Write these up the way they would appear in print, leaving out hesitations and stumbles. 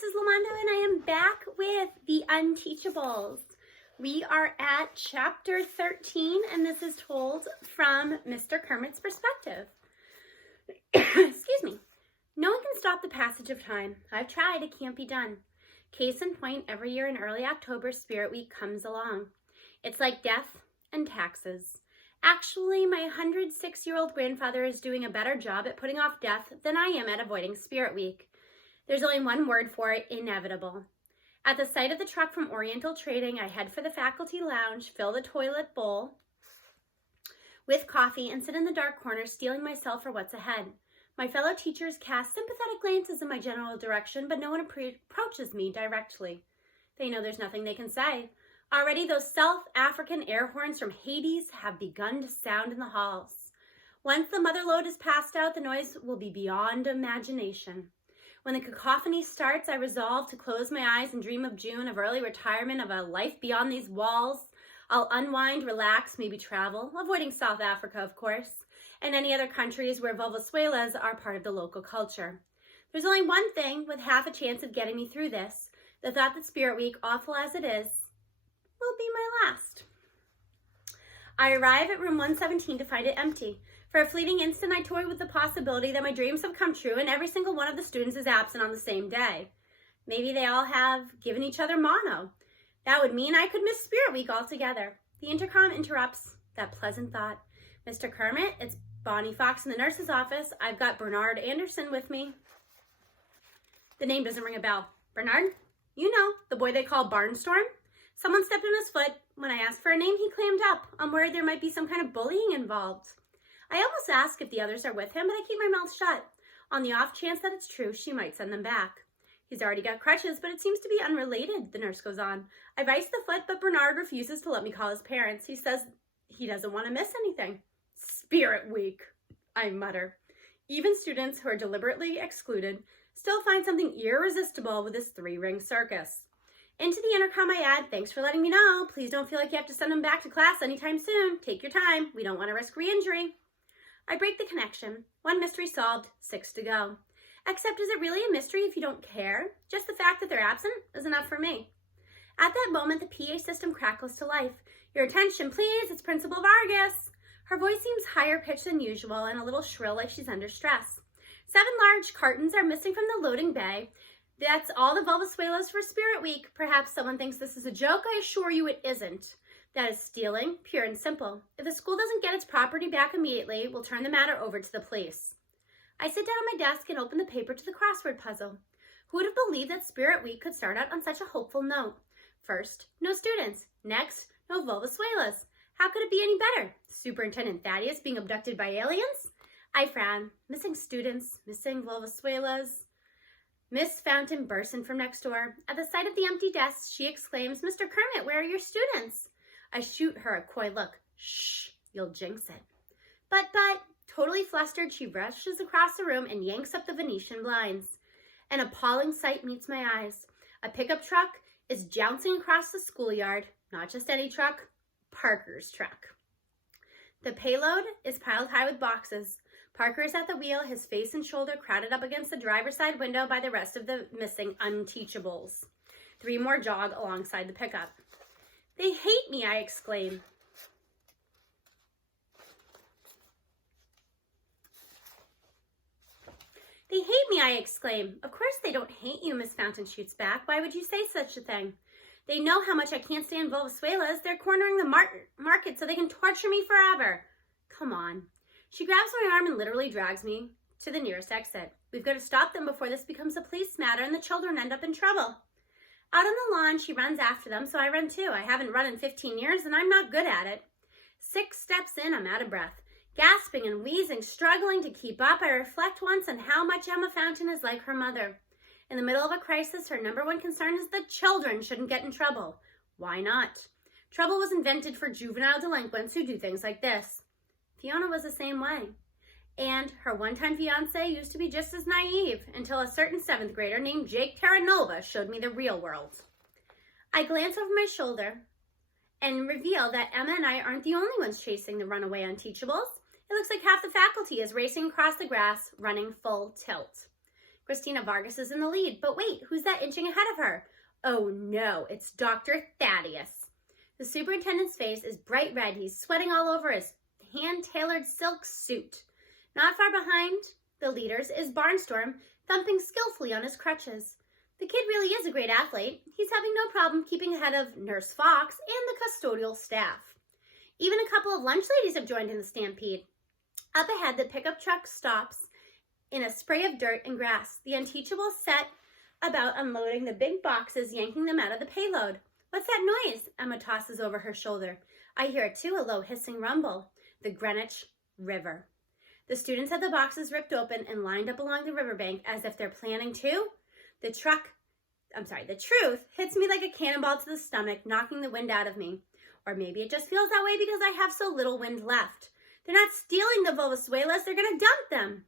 this is Lamando and I am back with the Unteachables. We are at chapter 13 and this is told from Mr. Kermit's perspective. Excuse me. No one can stop the passage of time. I've tried, it can't be done. Case in point, every year in early October, Spirit Week comes along. It's like death and taxes. Actually, my 106-year-old grandfather is doing a better job at putting off death than I am at avoiding Spirit Week. There's only one word for it: inevitable. At the sight of the truck from Oriental Trading, I head for the faculty lounge, fill the toilet bowl with coffee, and sit in the dark corner, steeling myself for what's ahead. My fellow teachers cast sympathetic glances in my general direction, but no one approaches me directly. They know there's nothing they can say. Already those South African air horns from Hades have begun to sound in the halls. Once the mother lode is passed out, the noise will be beyond imagination. When the cacophony starts, I resolve to close my eyes and dream of June, of early retirement, of a life beyond these walls. I'll unwind, relax, maybe travel, avoiding South Africa, of course, and any other countries where Vuvuzelas are part of the local culture. There's only one thing with half a chance of getting me through this: the thought that Spirit Week, awful as it is, will be my last. I arrive at room 117 to find it empty. For a fleeting instant, I toy with the possibility that my dreams have come true and every single one of the students is absent on the same day. Maybe they all have given each other mono. That would mean I could miss Spirit Week altogether. The intercom interrupts that pleasant thought. Mr. Kermit, it's Bonnie Fox in the nurse's office. I've got Bernard Anderson with me. The name doesn't ring a bell. Bernard? You know, the boy they call Barnstorm? Someone stepped on his foot. When I asked for a name, he clammed up. I'm worried there might be some kind of bullying involved. I almost ask if the others are with him, but I keep my mouth shut. On the off chance that it's true, she might send them back. He's already got crutches, but it seems to be unrelated, the nurse goes on. I've iced the foot, but Bernard refuses to let me call his parents. He says he doesn't want to miss anything. Spirit Week, I mutter. Even students who are deliberately excluded still find something irresistible with this three-ring circus. Into the intercom I add, thanks for letting me know. Please don't feel like you have to send them back to class anytime soon. Take your time. We don't want to risk re-injury. I break the connection. One mystery solved, 6 to go. Except, is it really a mystery if you don't care? Just the fact that they're absent is enough for me. At that moment, the PA system crackles to life. Your attention, please. It's Principal Vargas. Her voice seems higher pitched than usual and a little shrill, like she's under stress. 7 large cartons are missing from the loading bay. That's all the Vuvuzelas for Spirit Week. Perhaps someone thinks this is a joke. I assure you it isn't. That is stealing, pure and simple. If the school doesn't get its property back immediately, we'll turn the matter over to the police. I sit down at my desk and open the paper to the crossword puzzle. Who would have believed that Spirit Week could start out on such a hopeful note? First, no students. Next, no Vuvuzelas. How could it be any better? Superintendent Thaddeus being abducted by aliens? I frown. Missing students, missing Vuvuzelas. Miss Fountain bursts in from next door. At the sight of the empty desk, she exclaims, Mr. Kermit, where are your students? I shoot her a coy look. Shh, you'll jinx it. But, totally flustered, she rushes across the room and yanks up the Venetian blinds. An appalling sight meets my eyes. A pickup truck is jouncing across the schoolyard. Not just any truck, Parker's truck. The payload is piled high with boxes. Parker is at the wheel, his face and shoulder crowded up against the driver's side window by the rest of the missing Unteachables. 3 more jog alongside the pickup. They hate me, I exclaim. They hate me, I exclaim. Of course they don't hate you, Miss Fountain shoots back. Why would you say such a thing? They know how much I can't stand Vuvuzelas. They're cornering the market so they can torture me forever. Come on. She grabs my arm and literally drags me to the nearest exit. We've got to stop them before this becomes a police matter and the children end up in trouble. Out on the lawn, she runs after them, so I run too. I haven't run in 15 years, and I'm not good at it. 6 steps in, I'm out of breath. Gasping and wheezing, struggling to keep up, I reflect once on how much Emma Fountain is like her mother. In the middle of a crisis, her #1 concern is the children shouldn't get in trouble. Why not? Trouble was invented for juvenile delinquents who do things like this. Fiona was the same way. And her one-time fiance used to be just as naive until a certain 7th grader named Jake Terranova showed me the real world. I glance over my shoulder and reveal that Emma and I aren't the only ones chasing the runaway Unteachables. It looks like half the faculty is racing across the grass, running full tilt. Christina Vargas is in the lead, but wait, who's that inching ahead of her? Oh no, it's Dr. Thaddeus. The superintendent's face is bright red. He's sweating all over his hand-tailored silk suit. Not far behind the leaders is Barnstorm, thumping skillfully on his crutches. The kid really is a great athlete. He's having no problem keeping ahead of Nurse Fox and the custodial staff. Even a couple of lunch ladies have joined in the stampede. Up ahead, the pickup truck stops in a spray of dirt and grass. The Unteachables set about unloading the big boxes, yanking them out of the payload. What's that noise? Emma tosses over her shoulder. I hear it too, a low hissing rumble. The Greenwich River. The students had the boxes ripped open and lined up along the riverbank as if they're planning to. The truth hits me like a cannonball to the stomach, knocking the wind out of me. Or maybe it just feels that way because I have so little wind left. They're not stealing the Volvosuelas, they're going to dump them.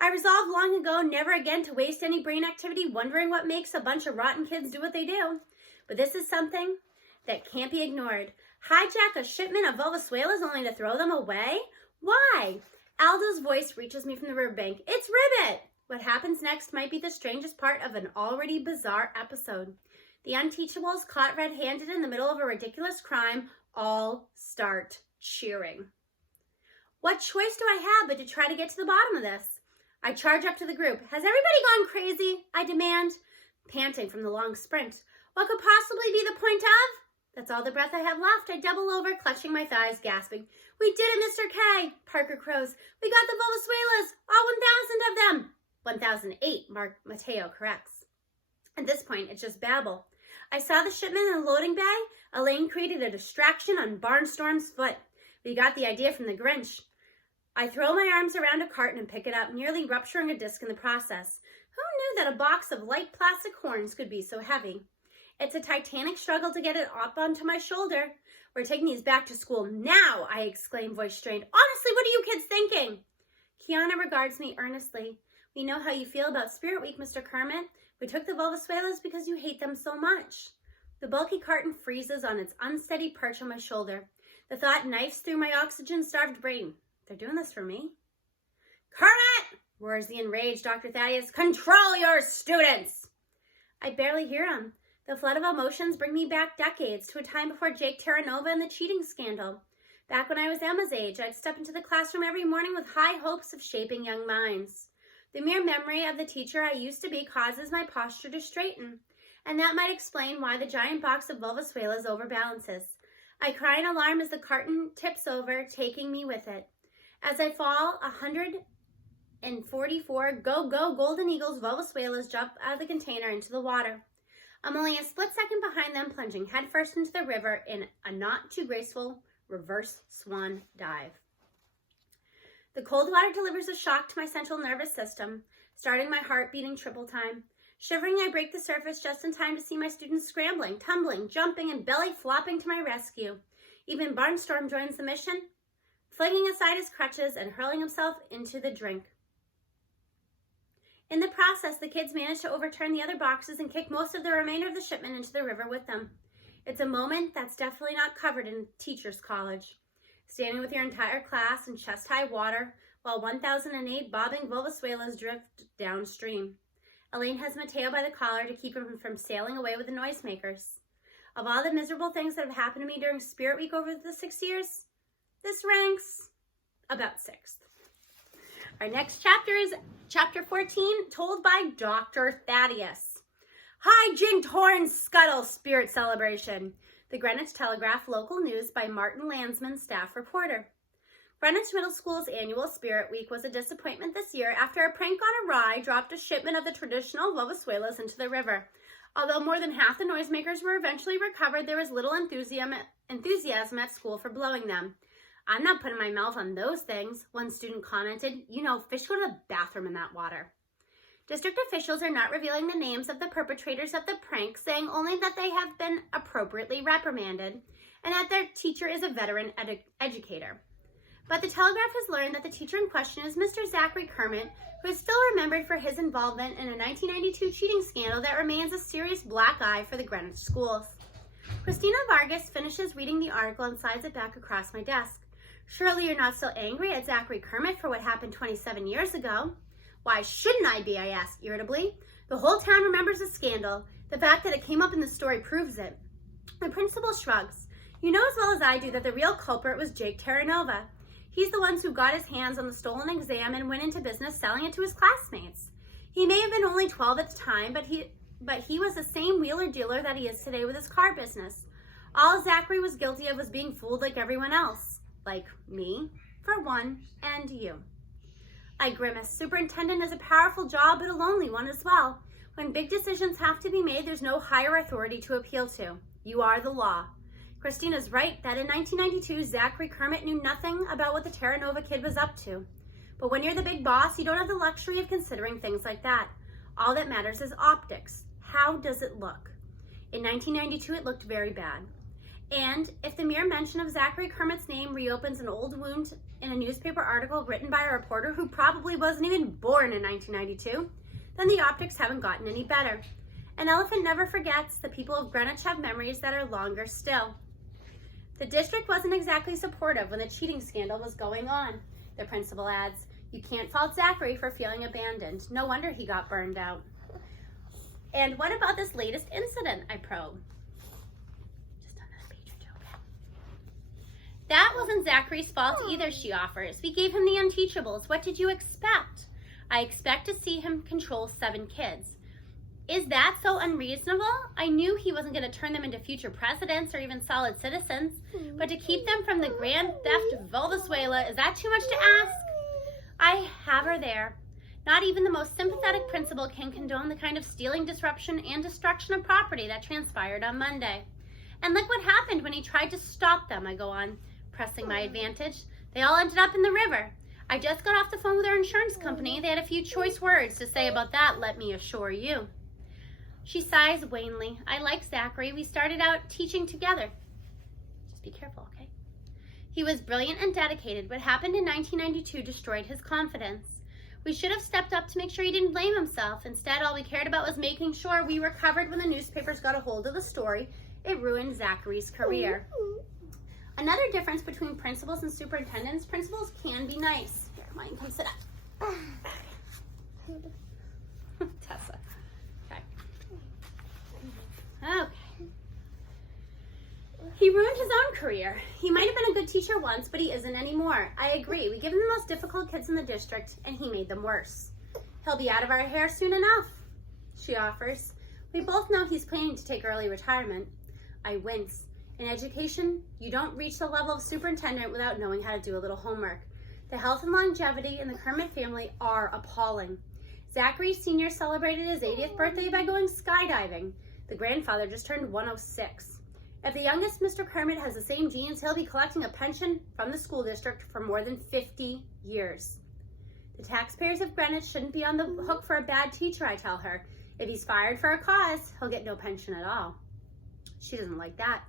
I resolved long ago never again to waste any brain activity wondering what makes a bunch of rotten kids do what they do. But this is something that can't be ignored. Hijack a shipment of Volvosuelas only to throw them away? Why? Aldo's voice reaches me from the riverbank. It's Ribbit! What happens next might be the strangest part of an already bizarre episode. The Unteachables, caught red-handed in the middle of a ridiculous crime, all start cheering. What choice do I have but to try to get to the bottom of this? I charge up to the group. Has everybody gone crazy? I demand, panting from the long sprint. What could possibly be the point of? That's all the breath I have left. I double over, clutching my thighs, gasping. We did it, Mr. K, Parker crows. We got the Volvosuelas, all 1,000 of them. 1,008, Mateo corrects. At this point, it's just babble. I saw the shipment in the loading bay. Elaine created a distraction on Barnstorm's foot. We got the idea from the Grinch. I throw my arms around a carton and pick it up, nearly rupturing a disc in the process. Who knew that a box of light plastic horns could be so heavy? It's a titanic struggle to get it up onto my shoulder. We're taking these back to school now, I exclaim, voice strained. Honestly, what are you kids thinking? Kiana regards me earnestly. We know how you feel about Spirit Week, Mr. Kermit. We took the Volvosuelas because you hate them so much. The bulky carton freezes on its unsteady perch on my shoulder. The thought knifes through my oxygen-starved brain. They're doing this for me? Kermit! Roars the enraged Dr. Thaddeus. Control your students! I barely hear him. The flood of emotions bring me back decades to a time before Jake Terranova and the cheating scandal. Back when I was Emma's age, I'd step into the classroom every morning with high hopes of shaping young minds. The mere memory of the teacher I used to be causes my posture to straighten, and that might explain why the giant box of Volvosuelas overbalances. I cry in alarm as the carton tips over, taking me with it. As I fall, 144 go-go Golden Eagles Volvosuelas jump out of the container into the water. I'm only a split second behind them, plunging headfirst into the river in a not-too-graceful reverse swan dive. The cold water delivers a shock to my central nervous system, starting my heart beating triple time. Shivering, I break the surface just in time to see my students scrambling, tumbling, jumping, and belly flopping to my rescue. Even Barnstorm joins the mission, flinging aside his crutches and hurling himself into the drink. In the process, the kids manage to overturn the other boxes and kick most of the remainder of the shipment into the river with them. It's a moment that's definitely not covered in Teachers College. Standing with your entire class in chest-high water while 1,008 bobbing Volvosuelas drift downstream. Elaine has Mateo by the collar to keep him from sailing away with the noisemakers. Of all the miserable things that have happened to me during Spirit Week over the 6 years, this ranks about 6th. Our next chapter is chapter 14, told by Dr. Thaddeus. Hijinked horns scuttle spirit celebration. The Greenwich Telegraph local news by Martin Landsman, staff reporter. Greenwich Middle School's annual Spirit Week was a disappointment this year after a prank on a rye dropped a shipment of the traditional Volvosuelas into the river. Although more than half the noisemakers were eventually recovered, there was little enthusiasm at school for blowing them. I'm not putting my mouth on those things, one student commented. You know, fish go to the bathroom in that water. District officials are not revealing the names of the perpetrators of the prank, saying only that they have been appropriately reprimanded and that their teacher is a veteran educator. But the Telegraph has learned that the teacher in question is Mr. Zachary Kermit, who is still remembered for his involvement in a 1992 cheating scandal that remains a serious black eye for the Greenwich schools. Christina Vargas finishes reading the article and slides it back across my desk. Surely you're not still angry at Zachary Kermit for what happened 27 years ago. Why shouldn't I be, I ask irritably. The whole town remembers the scandal. The fact that it came up in the story proves it. The principal shrugs. You know as well as I do that the real culprit was Jake Terranova. He's the one who got his hands on the stolen exam and went into business selling it to his classmates. He may have been only 12 at the time, but he was the same wheeler dealer that he is today with his car business. All Zachary was guilty of was being fooled like everyone else. Like me, for one, and you. I grimace. Superintendent is a powerful job, but a lonely one as well. When big decisions have to be made, there's no higher authority to appeal to. You are the law. Christina's right that in 1992, Zachary Kermit knew nothing about what the Terranova kid was up to. But when you're the big boss, you don't have the luxury of considering things like that. All that matters is optics. How does it look? In 1992, it looked very bad. And if the mere mention of Zachary Kermit's name reopens an old wound in a newspaper article written by a reporter who probably wasn't even born in 1992, then the optics haven't gotten any better. An elephant never forgets. The people of Greenwich have memories that are longer still. The district wasn't exactly supportive when the cheating scandal was going on. The principal adds, you can't fault Zachary for feeling abandoned. No wonder he got burned out. And what about this latest incident, I probe? Just another page or two. That wasn't Zachary's fault either, she offers. We gave him the Unteachables. What did you expect? I expect to see him control 7 kids. Is that so unreasonable? I knew he wasn't going to turn them into future presidents or even solid citizens, but to keep them from the grand theft of Venezuela, is that too much to ask? I have her there. Not even the most sympathetic principal can condone the kind of stealing, disruption, and destruction of property that transpired on Monday. And look what happened when he tried to stop them, I go on, pressing my advantage. They all ended up in the river. I just got off the phone with our insurance company. They had a few choice words to say about that, let me assure you. She sighs wanly. I like Zachary. We started out teaching together. Just be careful, okay? He was brilliant and dedicated. What happened in 1992 destroyed his confidence. We should have stepped up to make sure he didn't blame himself. Instead, all we cared about was making sure we were covered when the newspapers got a hold of the story. It ruined Zachary's career. Another difference between principals and superintendents, principals can be nice. Here, mine, come sit up. Tessa. Okay. He ruined his own career. He might have been a good teacher once, but he isn't anymore. I agree. We give him the most difficult kids in the district, and he made them worse. He'll be out of our hair soon enough, she offers. We both know he's planning to take early retirement. I wince. In education, you don't reach the level of superintendent without knowing how to do a little homework. The health and longevity in the Kermit family are appalling. Zachary Sr. celebrated his 80th birthday by going skydiving. The grandfather just turned 106. If the youngest Mr. Kermit has the same genes, he'll be collecting a pension from the school district for more than 50 years. The taxpayers of Greenwich shouldn't be on the hook for a bad teacher, I tell her. If he's fired for a cause, he'll get no pension at all. She doesn't like that.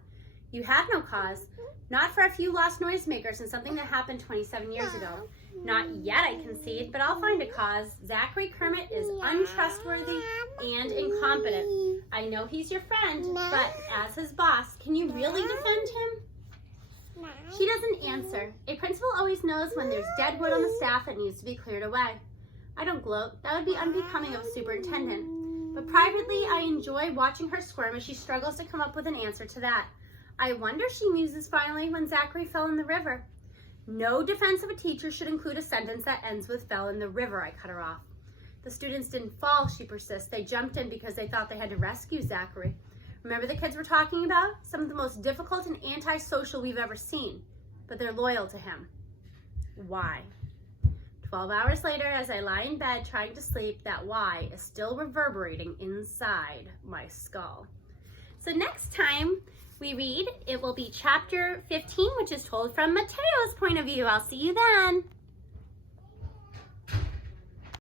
You have no cause. Not for a few lost noisemakers and something that happened 27 years ago. Not yet, I concede, but I'll find a cause. Zachary Kermit is untrustworthy and incompetent. I know he's your friend, but as his boss, can you really defend him? She doesn't answer. A principal always knows when there's dead wood on the staff that needs to be cleared away. I don't gloat. That would be unbecoming of a superintendent. But privately, I enjoy watching her squirm as she struggles to come up with an answer to that. I wonder, she muses finally, when Zachary fell in the river. No defense of a teacher should include a sentence that ends with fell in the river, I cut her off. The students didn't fall, she persists. They jumped in because they thought they had to rescue Zachary. Remember the kids we're talking about? Some of the most difficult and antisocial we've ever seen. But they're loyal to him. Why? 12 hours later, as I lie in bed trying to sleep, that why is still reverberating inside my skull. So next time we read, it will be chapter 15, which is told from Matteo's point of view. I'll see you then.